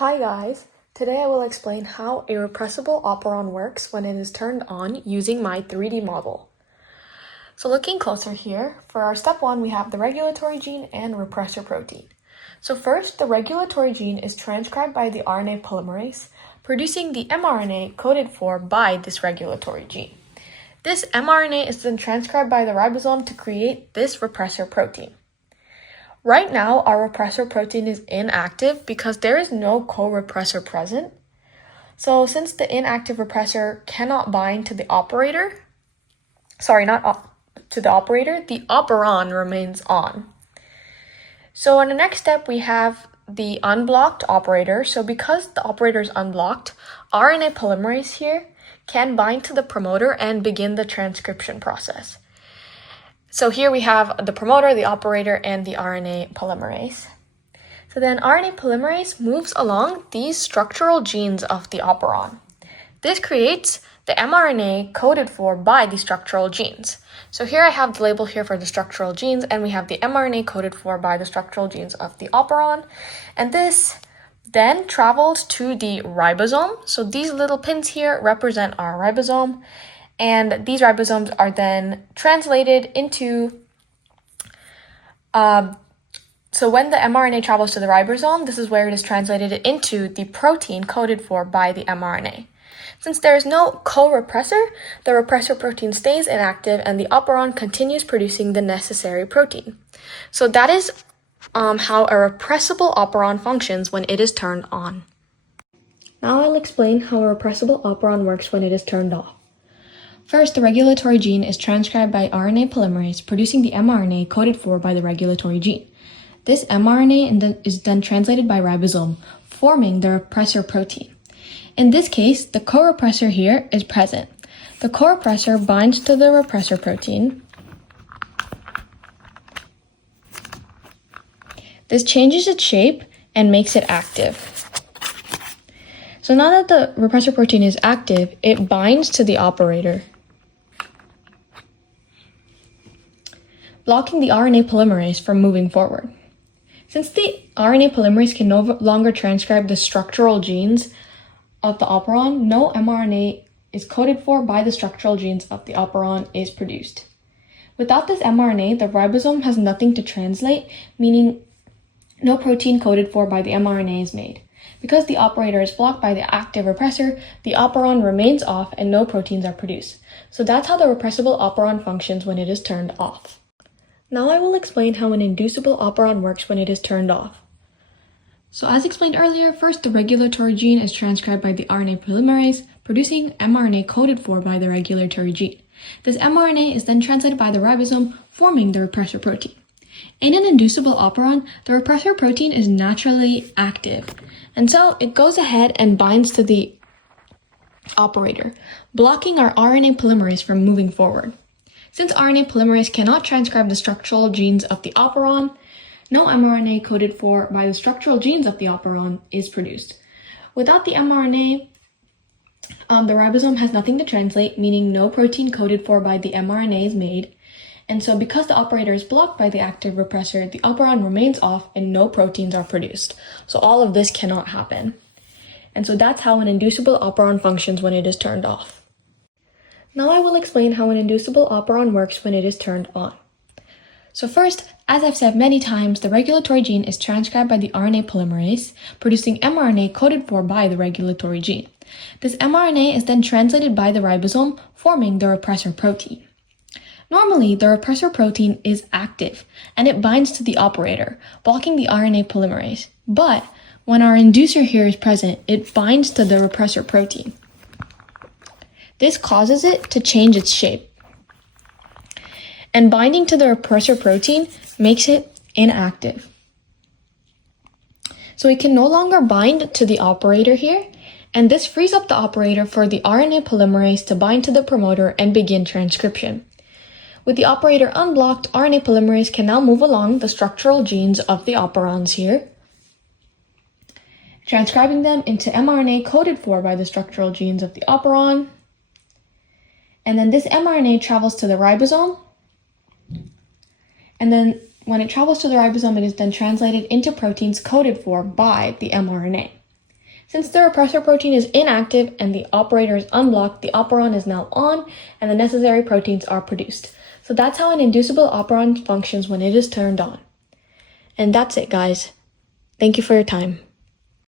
Hi guys, today I will explain how a repressible operon works when it is turned on using my 3D model. So looking closer here, for our step 1 we have the regulatory gene and repressor protein. So first, the regulatory gene is transcribed by the RNA polymerase, producing the mRNA coded for by this regulatory gene. This mRNA is then transcribed by the ribosome to create this repressor protein. Right now, our repressor protein is inactive because there is no co-repressor present. So since the inactive repressor cannot bind to the operator, the operon remains on. So in the next step, we have the unblocked operator. So because the operator is unblocked, RNA polymerase here can bind to the promoter and begin the transcription process. So here we have the promoter, the operator, and the RNA polymerase. So then RNA polymerase moves along these structural genes of the operon. This creates the mRNA coded for by the structural genes. So here I have the label here for the structural genes, and we have the mRNA coded for by the structural genes of the operon. And this then travels to the ribosome. So these little pins here represent our ribosome. And these ribosomes are then translated into, so when the mRNA travels to the ribosome, this is where it is translated into the protein coded for by the mRNA. Since there is no co-repressor, the repressor protein stays inactive and the operon continues producing the necessary protein. So that is how a repressible operon functions when it is turned on. Now I'll explain how a repressible operon works when it is turned off. First, the regulatory gene is transcribed by RNA polymerase, producing the mRNA coded for by the regulatory gene. This mRNA is then translated by ribosome, forming the repressor protein. In this case, the co-repressor here is present. The co-repressor binds to the repressor protein. This changes its shape and makes it active. So now that the repressor protein is active, it binds to the operator, blocking the RNA polymerase from moving forward. Since the RNA polymerase can no longer transcribe the structural genes of the operon, no mRNA is coded for by the structural genes of the operon is produced. Without this mRNA, the ribosome has nothing to translate, meaning no protein coded for by the mRNA is made. Because the operator is blocked by the active repressor, the operon remains off and no proteins are produced. So that's how the repressible operon functions when it is turned off. Now I will explain how an inducible operon works when it is turned off. So as explained earlier, first the regulatory gene is transcribed by the RNA polymerase, producing mRNA coded for by the regulatory gene. This mRNA is then translated by the ribosome, forming the repressor protein. In an inducible operon, the repressor protein is naturally active, and so it goes ahead and binds to the operator, blocking our RNA polymerase from moving forward. Since RNA polymerase cannot transcribe the structural genes of the operon, no mRNA coded for by the structural genes of the operon is produced. Without the mRNA, the ribosome has nothing to translate, meaning no protein coded for by the mRNA is made. And so because the operator is blocked by the active repressor, the operon remains off and no proteins are produced. So all of this cannot happen. And so that's how an inducible operon functions when it is turned off. Now I will explain how an inducible operon works when it is turned on. So first, as I've said many times, the regulatory gene is transcribed by the RNA polymerase, producing mRNA coded for by the regulatory gene. This mRNA is then translated by the ribosome, forming the repressor protein. Normally, the repressor protein is active, and it binds to the operator, blocking the RNA polymerase. But when our inducer here is present, it binds to the repressor protein. This causes it to change its shape. And binding to the repressor protein makes it inactive. So it can no longer bind to the operator here, and this frees up the operator for the RNA polymerase to bind to the promoter and begin transcription. With the operator unblocked, RNA polymerase can now move along the structural genes of the operons here, transcribing them into mRNA coded for by the structural genes of the operon. And then this mRNA travels to the ribosome. And then when it travels to the ribosome, it is then translated into proteins coded for by the mRNA. Since the repressor protein is inactive and the operator is unblocked, the operon is now on and the necessary proteins are produced. So that's how an inducible operon functions when it is turned on. And that's it, guys. Thank you for your time.